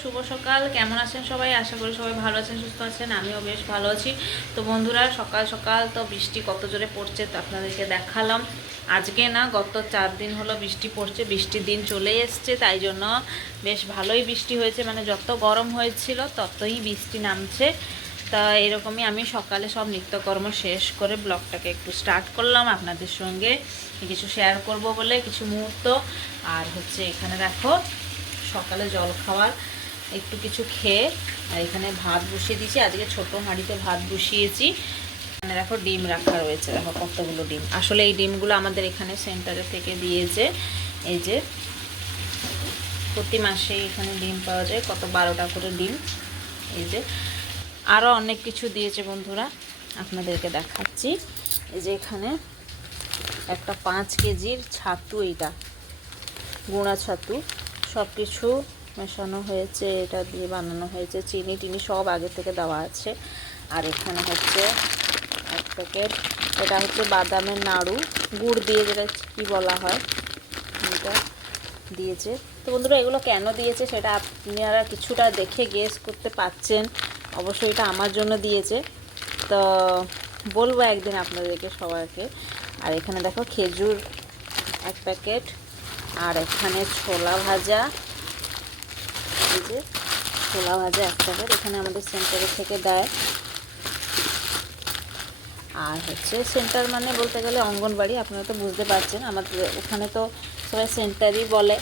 শুভ সকাল। কেমন আছেন সবাই? আশা করি সবাই ভালো আছেন, সুস্থ আছেন। আমিও বেশ ভালো আছি। তো বন্ধুরা, সকাল সকাল তো বৃষ্টি কত জোরে পড়ছে তো আপনাদেরকে দেখালাম। আজকে না, গত 4 দিন হলো বৃষ্টি পড়ছে। বৃষ্টির দিন চলে এসছে, তাই জন্য বেশ ভালোই বৃষ্টি হয়েছে। মানে যত গরম হয়েছিল ততই বৃষ্টি নামছে। তা এরকমই আমি সকালে সব নিত্যকর্ম শেষ করে ব্লগটাকে একটু স্টার্ট করলাম আপনাদের সঙ্গে কিছু শেয়ার করব বলে, কিছু মুহূর্ত। আর হচ্ছে এখানে দেখো, সকালে জল খাওয়ার একটু কিছু খেয়ে আর এখানে ভাত বসিয়ে দিয়েছি। আজকে ছোট হাঁড়িতে ভাত বসিয়েছি। এখানে দেখো ডিম রাখা রয়েছে, দেখো কতগুলো ডিম। আসলে এই ডিমগুলো আমাদের এখানে সেন্টারে থেকে দিয়েছে। এই যে প্রতি মাসে এখানে ডিম পাওয়া যায়, কত 12টা করে ডিম। এই যে আরও অনেক কিছু দিয়েছে বন্ধুরা, আপনাদেরকে দেখাচ্ছি। এই যে এখানে একটা 5 কেজির ছাতু, এইটা গুঁড়া ছাতু, সব কিছু মেশানো হয়েছে, এটা দিয়ে বানানো হয়েছে। চিনি টিনি সব আগে থেকে দেওয়া আছে। আর এখানে হচ্ছে এক প্যাকেট, এটা হচ্ছে বাদামের নাড়ু, গুড় দিয়ে, যেটা কী বলা হয়, এটা দিয়েছে। তো বন্ধুরা, এগুলো কেন দিয়েছে সেটা আপনারা কিছুটা দেখে গেস করতে পারছেন। অবশ্যই এটা আমার জন্য দিয়েছে, তো বলবো একদিন আপনাদেরকে সবাইকে। আর এখানে দেখো খেজুর এক প্যাকেট, আর এখানে ছোলা ভাজা, এই যে ছোলা ভাজা এক প্যাকেট, এখানে আমাদের সেন্টারে থেকে দেয়। আর হচ্ছে সেন্টার মানে বলতে গেলে অঙ্গনবাড়ি, আপনারা তো বুঝতে পারছেন। আমাদের ওখানে তো সবাই সেন্টারই বলে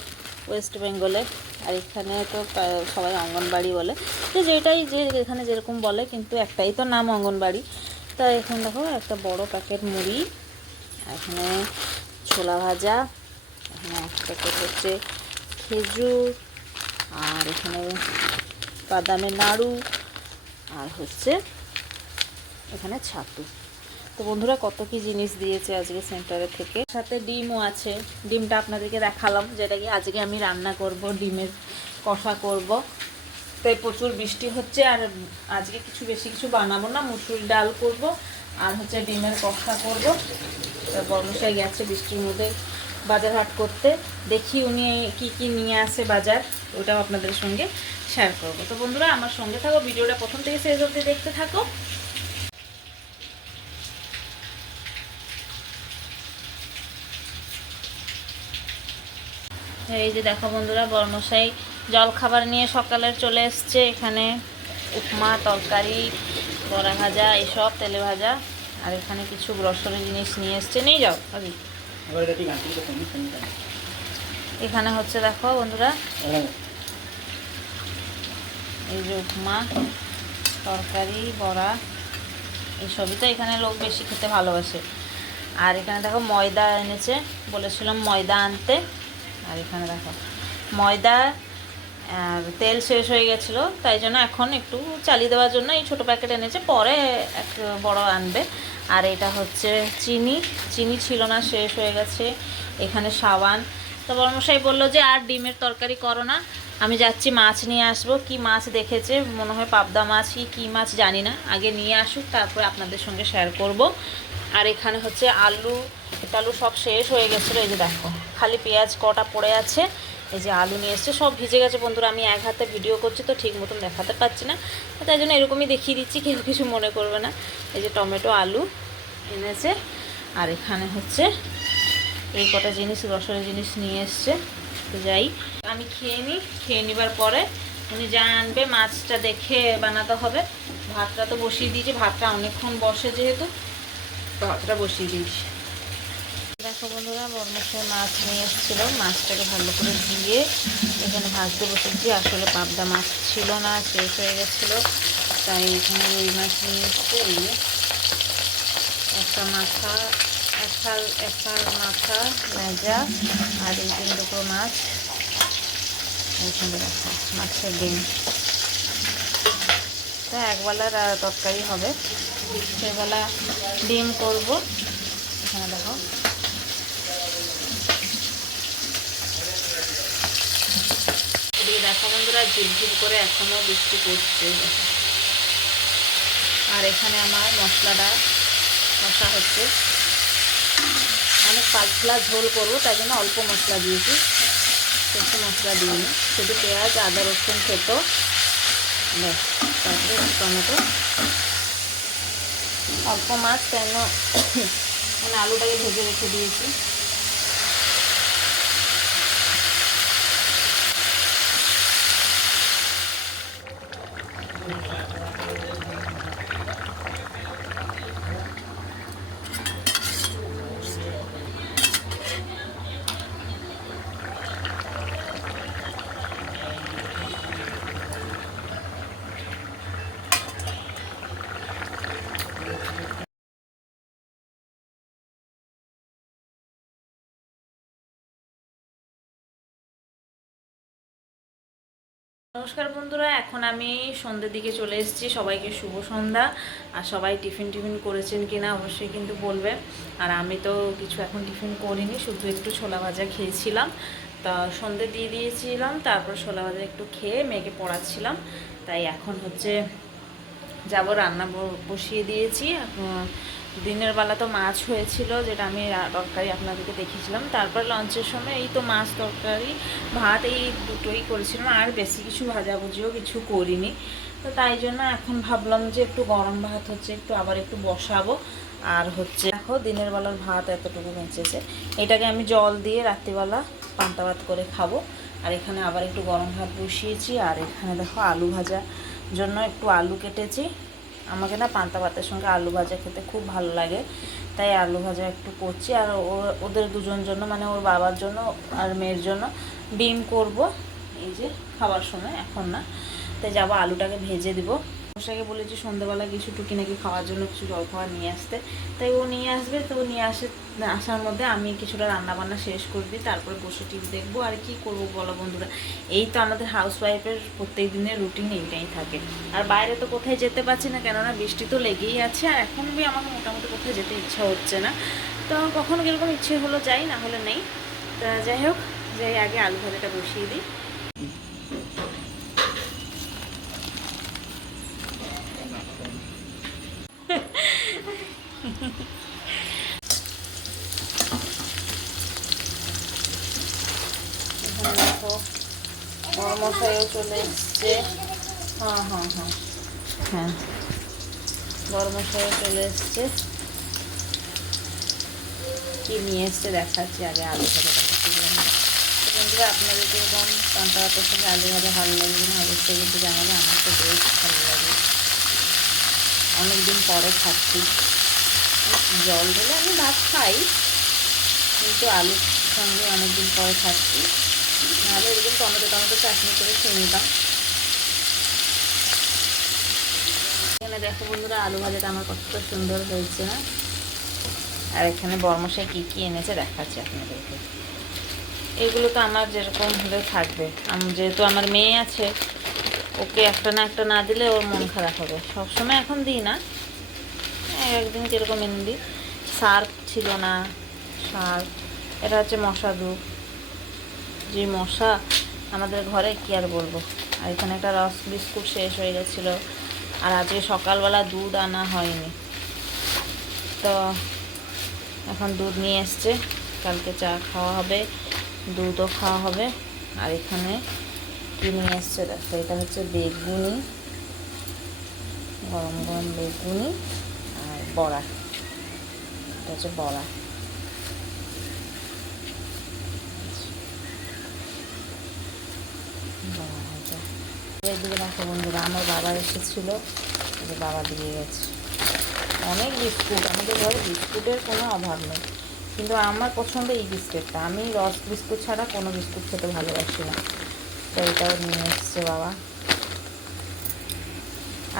ওয়েস্ট বেঙ্গলে, আর এখানে তো সবাই অঙ্গনবাড়ি বলে। তো যেটাই যে এখানে যেরকম বলে, কিন্তু একটাই তো নাম অঙ্গনবাড়ি। তা এখানে দেখো একটা বড় প্যাকেট মুড়ি, এখানে ছোলা ভাজা, এখানে এক প্যাকেট হচ্ছে খেজুর, আর এখানে বাদামের নাড়ু, আর হচ্ছে এখানে ছাতু। তো বন্ধুরা, কত কি জিনিস দিয়েছে আজকে সেন্টারের থেকে। সাথে ডিমও আছে, ডিমটা আপনাদেরকে দেখালাম, যেটা কি আজকে আমি রান্না করব, ডিমের কষা করব। তাই প্রচুর বৃষ্টি হচ্ছে, আর আজকে কিছু বেশি কিছু বানাবো না, মুসুর ডাল করব আর হচ্ছে ডিমের কষা করব। বর্মশাই গেছে বৃষ্টির মধ্যে বাজার হাট করতে, দেখি উনি কি কি নিয়ে আসে বাজার, ওটাও আপনাদের সঙ্গে শেয়ার করব। তো বন্ধুরা, আমার সঙ্গে থাকো, ভিডিওটা প্রথম থেকে শেষ অবধি দেখতে থাকো। এই যে দেখো বন্ধুরা, বর্মশাই জল খাবার নিয়ে সকালের চলে এসছে। এখানে উপমা, তরকারি, বড়া ভাজা, এসব তেলে ভাজা, আর এখানে কিছু গ্রসারি জিনিস নিয়ে এসছে। নিয়ে যাও আগে। এখানে হচ্ছে দেখো বন্ধুরা, এই যে উপমা, তরকারি, বড়া, এইসবই তো এখানে লোক বেশি খেতে ভালোবাসে। আর এখানে দেখো ময়দা এনেছে, বলেছিলাম ময়দা আনতে। আর এখানে দেখো ময়দা আর তেল শেষ হয়ে গেছিলো, তাই জন্য এখন একটু চালিয়ে দেওয়ার জন্য এই ছোটো প্যাকেট এনেছে, পরে এক বড় আনবে। আর এটা হচ্ছে চিনি, চিনি ছিল না, শেষ হয়ে গেছে। এখানে সাবান। তো বর্মশাই বললো যে আর ডিমের তরকারি করো না, আমি যাচ্ছি মাছ নিয়ে আসবো। কি মাছ দেখেছে, মনে হয় পাবদা মাছ কি মাছ জানি না, আগে নিয়ে আসুক, তারপরে আপনাদের সঙ্গে শেয়ার করব। আর এখানে হচ্ছে আলু টালু সব শেষ হয়ে গেছিলো। এই যে দেখো, খালি পেঁয়াজ কটা পড়ে আছে। এই যে আলু নিয়ে এসছে, সব ভিজে গেছে বন্ধুরা। আমি এক হাতে ভিডিও করছি তো ঠিক মতন দেখাতে পারছি না, তাই জন্য এরকমই দেখিয়ে দিচ্ছি, কেউ কিছু মনে করবে না। এই যে টমেটো, আলু এনেছে। আর এখানে হচ্ছে এই কটা জিনিস, গ্রসারি জিনিস নিয়ে এসছে। তো যাই, আমি খেয়ে নিই, খেয়ে নেবার পরে উনি যা আনবে মাছটা দেখে বানাতে হবে। ভাতটা তো বসিয়ে দিয়েছি, ভাতটা অনেকক্ষণ বসে যেহেতু, ভাতটা বসিয়ে দিয়েছি। দেখো বন্ধুরা, বর্মশাই মাছ নিয়ে এসেছিলো, মাছটাকে ভালো করে ধুয়ে এখানে ভাজতে বসেছি। আসলে পাবদা মাছ ছিল না, শেষ হয়ে গেছিলো, তাই এখানে রুই মাছ নিয়ে এসছে। এই একটা মাথা, একটা মাথা লেজা, আর এই 3 টুকরো মাছ। এইখানে দেখো মাছের ডিম, তা একবেলার তরকারি হবে, সেবেলা ডিম করব। এখানে দেখো দেখো বন্ধুরা, ঝিরঝির করে এখনও বৃষ্টি পড়ছে। আর এখানে আমার মশলাটা কষা হচ্ছে, অনেক পাতলা ঝোল করবো, তাই জন্য অল্প মশলা দিয়েছি। তো সর্ষে মশলা দিইনি, শুধু পেঁয়াজ আদা রসুন খেতো, ব্যাস। তারপরে টমেটো, অল্প মাছ, কেন মানে আলুটাকে ভেজে রেখে দিয়েছি। নমস্কার বন্ধুরা, এখন আমি সন্ধ্যের দিকে চলে এসেছি। সবাইকে শুভ সন্ধ্যা। আর সবাই টিফিন করেছেন কিনা অবশ্যই কিন্তু বলবে। আর আমি তো কিছু এখন টিফিন করিনি, শুধু একটু ছোলা ভাজা খেয়েছিলাম। তা সন্ধ্যে দিয়ে দিয়েছিলাম, তারপর ছোলা ভাজা একটু খেয়ে মেয়েকে পড়াচ্ছিলাম। তাই এখন হচ্ছে যাব, রান্না বসিয়ে দিয়েছি। দিনের বেলা তো মাছ হয়েছিল, যেটা আমি তরকারি আপনাদেরকে দেখিয়েছিলাম। তারপর লঞ্চের সময় এই তো মাছ তরকারি ভাত এই দুটোই করেছিলাম, আর বেশি কিছু ভাজাভুজিও কিছু করিনি। তো তাই জন্য এখন ভাবলাম যে একটু গরম ভাত হচ্ছে, একটু আবার একটু বসাবো। আর হচ্ছে দেখো, দিনের বেলার ভাত এতটুকু বেঁচেছে, এটাকে আমি জল দিয়ে রাত্রিবেলা পান্তা ভাত করে খাবো। আর এখানে আবার একটু গরম ভাত বসিয়েছি। আর এখানে দেখো আলু ভাজা জন্য একটু আলু কেটেছি। আমাকে না পান্তা ভাতের সঙ্গে আলু ভাজা খেতে খুব ভালো লাগে, তাই আলু ভাজা একটু করছি। আর ওদের দুজন জন্য, মানে ওর বাবার জন্য আর মেয়ের জন্য ডিম করব, এই যে খাবার সময়, এখন না। তাই যাবো আলুটাকে ভেজে দিব। মশাইকে বলেছি সন্ধ্যাবেলা কিছু টুকিনাকি খাওয়ার জন্য কিছু জলখাবার নিয়ে আসতে, তাই ও নিয়ে আসবে। তো নিয়ে আসার মধ্যে আমি কিছুটা রান্নাবান্না শেষ করে দিই, তারপরে বসে টিভি দেখবো। আর কি করবো বলো বন্ধুরা, এই তো আমাদের হাউসওয়াইফের প্রত্যেক দিনের রুটিন এইটাই থাকে। আর বাইরে তো কোথায় যেতে পারছি না, কেননা বৃষ্টি তো লেগেই আছে। আর এখন আমাকে মোটামুটি কোথায় যেতে ইচ্ছা হচ্ছে না। তো কখনো কীরকম ইচ্ছে হলো যাই, না হলে নেই। তা যাই হোক, যাই আগে আলু ভাজাটা বসিয়ে দিই। এখানে দেখো বড় মশাইও চলে এসছে। হ্যাঁ হ্যাঁ হ্যাঁ হ্যাঁ, বড় মশাইও চলে এসছে। কি নিয়ে এসছে দেখাচ্ছি, আগে আলু ভাজাটা বন্ধুরা। আপনাদের যেরকম পান্তা ভাতের সঙ্গে আলু ভাজা ভালো লাগে কিনা অবশ্যই কিন্তু জানাবে। আমার তো বেশ ভালো লাগে, অনেকদিন পরে খাচ্ছি। জল ঢেলে আমি ভাত খাই, কিন্তু আলুর সঙ্গে অনেকদিন পরে খাচ্ছি। নাহলে এরকম টমেটো চাটনি করে খেয়ে নিতাম। এখানে দেখো বন্ধুরা, আলু ভাজাটা আমার কতটা সুন্দর হয়েছে না। আর এখানে বরমশাই কী কী এনেছে দেখাচ্ছি আপনাদেরকে। এগুলো তো আমার যেরকম হলে থাকবে। যেহেতু আমার মেয়ে আছে, ওকে একটা না দিলে ওর মন খারাপ হবে। সবসময় এখন দিই না, একদিন কীরকম এনে দিই। সার্ফ ছিল না, সার্ফ। এটা হচ্ছে মশা ধূপ, যে মশা আমাদের ঘরে কি আর বলবো। আর এখানে একটা রস বিস্কুট শেষ হয়ে গেছিলো। আর আজকে সকালবেলা দুধ আনা হয়নি, তো এখন দুধ নিয়ে এসছে। কালকে চা খাওয়া হবে, দুধও খাওয়া হবে। আর এখানে কি নিয়ে এসছে দেখো, এটা হচ্ছে বেগুনি, গরম গরম বেগুনি আর বড়া। এটা হচ্ছে বড়া। এদিকে দেখো বন্ধুরা, আমার বাবা এসেছিলো, যে বাবা দিয়ে গেছে অনেক বিস্কুট। আমাদের ঘরে বিস্কুটের কোনো অভাব নেই, কিন্তু আমার পছন্দ এই বিস্কুটটা। আমি রস বিস্কুট ছাড়া কোনো বিস্কুট খেতে ভালোবাসি না। তো এটাও নিয়ে এসছে বাবা।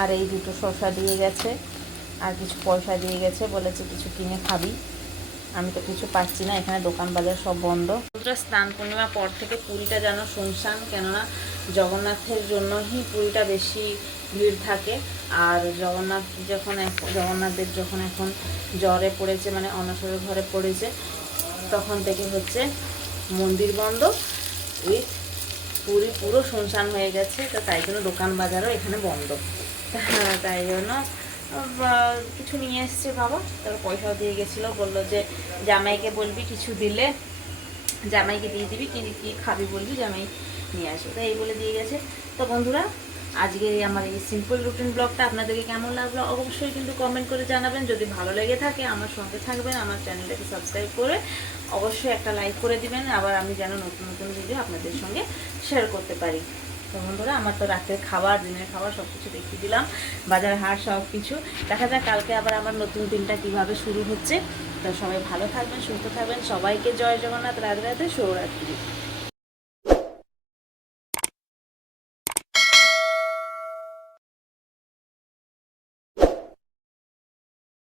আর এই দুটো শসা দিয়ে গেছে, আর কিছু পয়সা দিয়ে গেছে, বলেছে কিছু কিনে খাবি। আমি তো কিছু পাচ্ছি না, এখানে দোকান বাজার সব বন্ধ। স্নান পূর্ণিমা পর থেকে পুরীটা যেন শুনশান, কেননা জগন্নাথের জন্যই পুরীটা বেশি ভিড় থাকে। আর জগন্নাথদেব যখন এখন জ্বরে পড়েছে, মানে অনশরের ঘরে পড়েছে, তখন থেকে হচ্ছে মন্দির বন্ধ, উইথ পুরী পুরো শুনশান হয়ে গেছে। তো তাই জন্য দোকান বাজারও এখানে বন্ধ। তাই জন্য কিছু নিয়ে এসছে বাবা। তারপর পয়সাও দিয়ে গেছিলো, বললো যে জামাইকে বলবি কিছু দিলে জামাইকে দিয়ে দিবি, কি খাবি বলবি, জামাই নিয়ে আসবে। তো এই বলে দিয়ে গেছে। তো বন্ধুরা আজকে আমার এই সিম্পল রুটিন ব্লগটা আপনাদেরকে কেমন লাগলো অবশ্যই কিন্তু কমেন্ট করে জানাবেন। যদি ভালো লেগে থাকে আমার সঙ্গে থাকবেন, আমার চ্যানেলটাকে সাবস্ক্রাইব করে অবশ্যই একটা লাইক করে দিবেন, আবার আমি যেন নতুন নতুন ভিডিও আপনাদের সঙ্গে শেয়ার করতে পারি। তো বন্ধুরা আমার তো রাতের খাবার, দিনের খাবার সব কিছু দেখিয়ে দিলাম, বাজার হাট সব কিছু। দেখা যাক কালকে আবার আমার নতুন দিনটা কিভাবে শুরু হচ্ছে। তো সবাই ভালো থাকবেন, সুস্থ থাকবেন, সবাইকে জয় জগন্নাথ, রাধে রাধে, শুভরাত্রি।